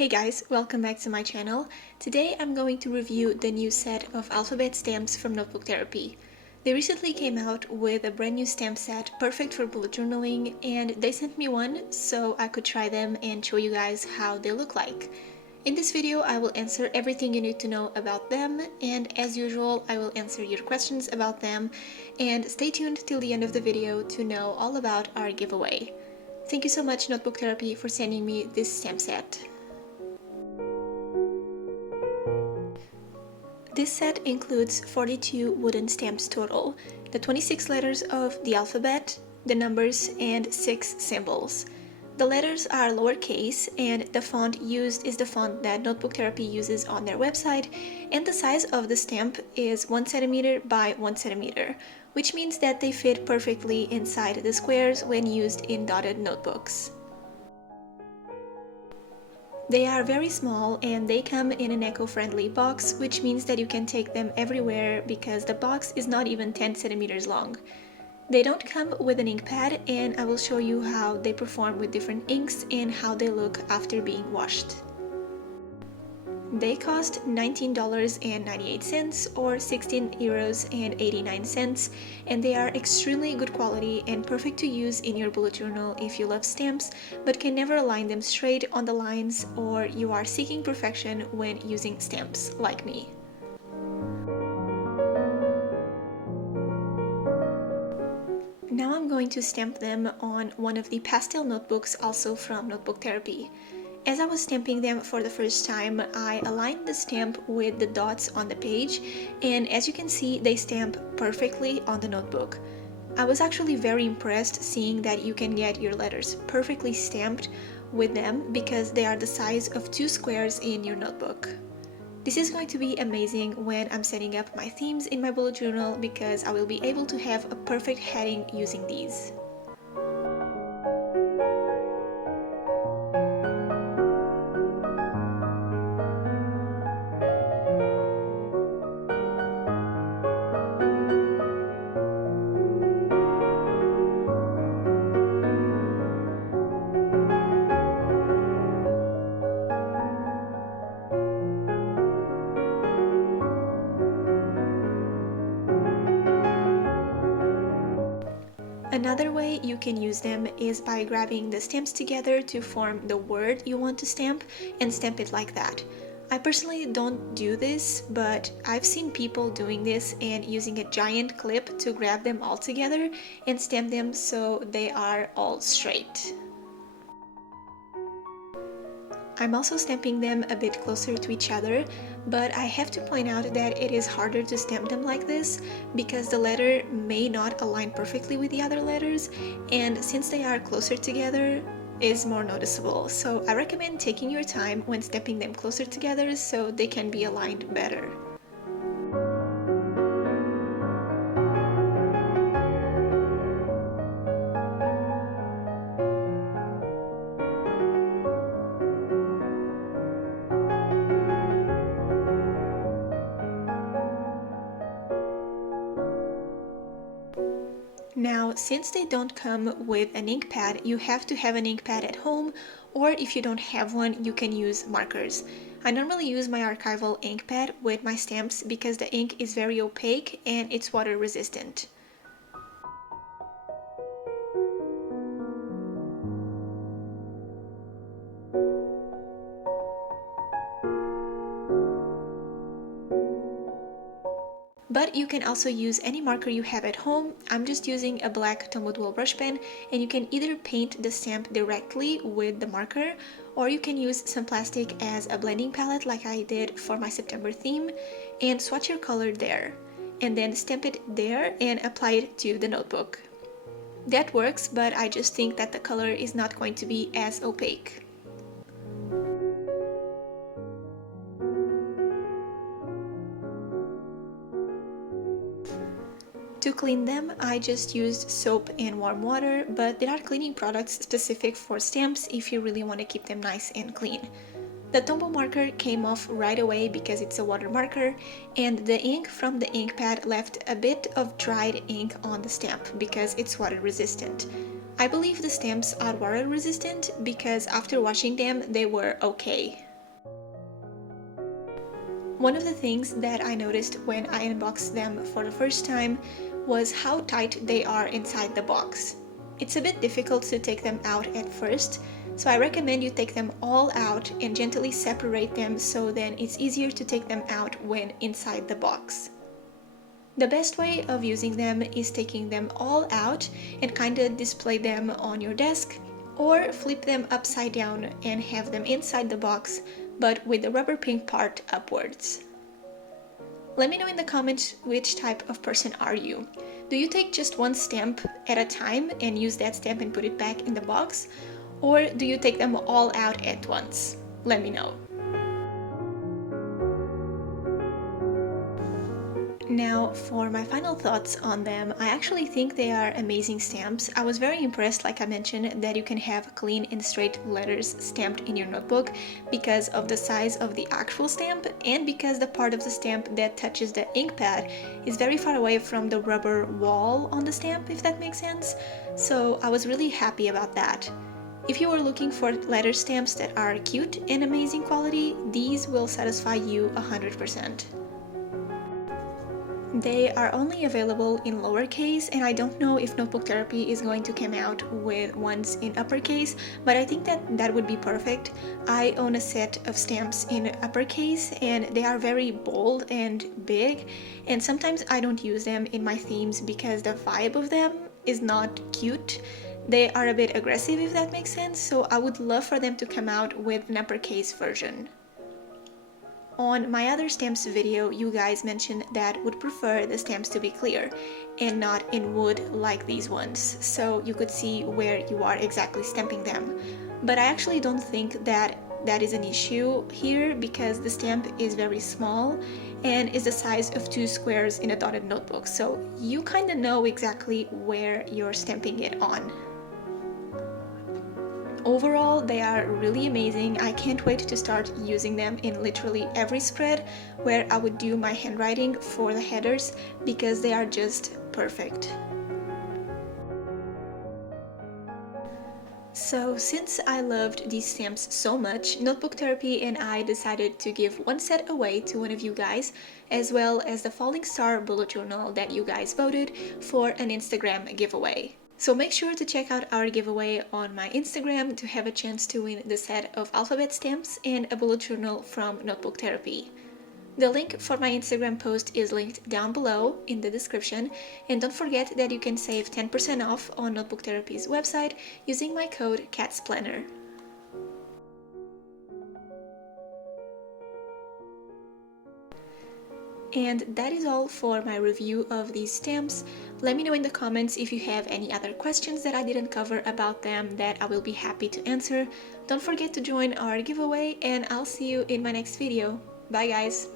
Hey guys, welcome back to my channel. Today I'm going to review the new set of alphabet stamps from Notebook Therapy. They recently came out with a brand new stamp set perfect for bullet journaling, and they sent me one so I could try them and show you guys how they look like. In this video I will answer everything you need to know about them, and as usual I will answer your questions about them, and stay tuned till the end of the video to know all about our giveaway. Thank you so much Notebook Therapy for sending me this stamp set. This set includes 42 wooden stamps total, the 26 letters of the alphabet, the numbers, and 6 symbols. The letters are lowercase, and the font used is the font that Notebook Therapy uses on their website, and the size of the stamp is 1 cm by 1 cm, which means that they fit perfectly inside the squares when used in dotted notebooks. They are very small and they come in an eco-friendly box, which means that you can take them everywhere because the box is not even 10 centimeters long. They don't come with an ink pad, and I will show you how they perform with different inks and how they look after being washed. They cost $19.98 or €16.89, and they are extremely good quality and perfect to use in your bullet journal if you love stamps but can never align them straight on the lines, or you are seeking perfection when using stamps like me. Now I'm going to stamp them on one of the pastel notebooks also from Notebook Therapy. As I was stamping them for the first time, I aligned the stamp with the dots on the page, and as you can see, they stamp perfectly on the notebook. I was actually very impressed seeing that you can get your letters perfectly stamped with them because they are the size of 2 squares in your notebook. This is going to be amazing when I'm setting up my themes in my bullet journal because I will be able to have a perfect heading using these. Another way you can use them is by grabbing the stamps together to form the word you want to stamp and stamp it like that. I personally don't do this, but I've seen people doing this and using a giant clip to grab them all together and stamp them so they are all straight. I'm also stamping them a bit closer to each other, but I have to point out that it is harder to stamp them like this because the letter may not align perfectly with the other letters, and since they are closer together, is more noticeable. So I recommend taking your time when stamping them closer together so they can be aligned better. Now, since they don't come with an ink pad, you have to have an ink pad at home, or if you don't have one, you can use markers. I normally use my archival ink pad with my stamps because the ink is very opaque and it's water resistant. But you can also use any marker you have at home. I'm just using a black Tombow Dual brush pen, and you can either paint the stamp directly with the marker, or you can use some plastic as a blending palette like I did for my September theme, and swatch your color there, and then stamp it there and apply it to the notebook. That works, but I just think that the color is not going to be as opaque. To clean them, I just used soap and warm water, but there are cleaning products specific for stamps if you really want to keep them nice and clean. The Tombow marker came off right away because it's a water marker, and the ink from the ink pad left a bit of dried ink on the stamp because it's water resistant. I believe the stamps are water resistant because after washing them they were okay. One of the things that I noticed when I unboxed them for the first time was how tight they are inside the box. It's a bit difficult to take them out at first, so I recommend you take them all out and gently separate them so then it's easier to take them out when inside the box. The best way of using them is taking them all out and kinda display them on your desk, or flip them upside down and have them inside the box, but with the rubber pink part upwards. Let me know in the comments which type of person are you. Do you take just one stamp at a time and use that stamp and put it back in the box? Or do you take them all out at once? Let me know. Now, for my final thoughts on them, I actually think they are amazing stamps. I was very impressed, like I mentioned, that you can have clean and straight letters stamped in your notebook because of the size of the actual stamp and because the part of the stamp that touches the ink pad is very far away from the rubber wall on the stamp, if that makes sense. So I was really happy about that. If you are looking for letter stamps that are cute and amazing quality, these will satisfy you 100%. They are only available in lowercase, and I don't know if Notebook Therapy is going to come out with ones in uppercase, but I think that would be perfect. I own a set of stamps in uppercase and they are very bold and big, and sometimes I don't use them in my themes because the vibe of them is not cute. They are a bit aggressive, if that makes sense, so I would love for them to come out with an uppercase version. On my other stamps video, you guys mentioned that would prefer the stamps to be clear and not in wood like these ones, so you could see where you are exactly stamping them. But I actually don't think that is an issue here because the stamp is very small and is the size of 2 squares in a dotted notebook, so you kind of know exactly where you're stamping it on. Overall, they are really amazing. I can't wait to start using them in literally every spread where I would do my handwriting for the headers because they are just perfect. So since I loved these stamps so much, Notebook Therapy and I decided to give one set away to one of you guys, as well as the Falling Star bullet journal that you guys voted for an Instagram giveaway. So make sure to check out our giveaway on my Instagram to have a chance to win the set of alphabet stamps and a bullet journal from Notebook Therapy. The link for my Instagram post is linked down below in the description, and don't forget that you can save 10% off on Notebook Therapy's website using my code CATSPLANNER. And that is all for my review of these stamps. Let me know in the comments if you have any other questions that I didn't cover about them that I will be happy to answer. Don't forget to join our giveaway, and I'll see you in my next video. Bye guys!